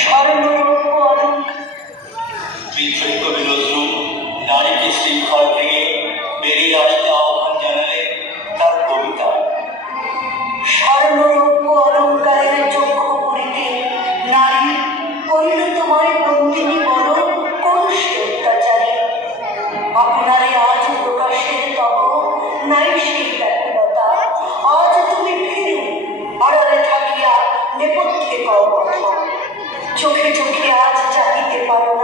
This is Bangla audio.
স্বর্ণরূপ অলঙ্কার। বিদ্রোহী কবি নজরুল নারীকে শৃঙ্খল থেকে বেরিয়ে আসতে আহ্বান জানালেন তার কবিতা। স্বর্ণরূপ অলঙ্কারের চক্ষু পুরীতে নারী করিল তোমায় বন্দিনী বলো কোন সে অত্যাচারী। আপনারে আজ প্রকাশের তব নাই সেই ব্যাকুলতা। আজ তুমি ফিরু আড়ালে থাকিয়া নেপথ্যে কও কথা। চোখে চোখে আজ চাহিতে পারো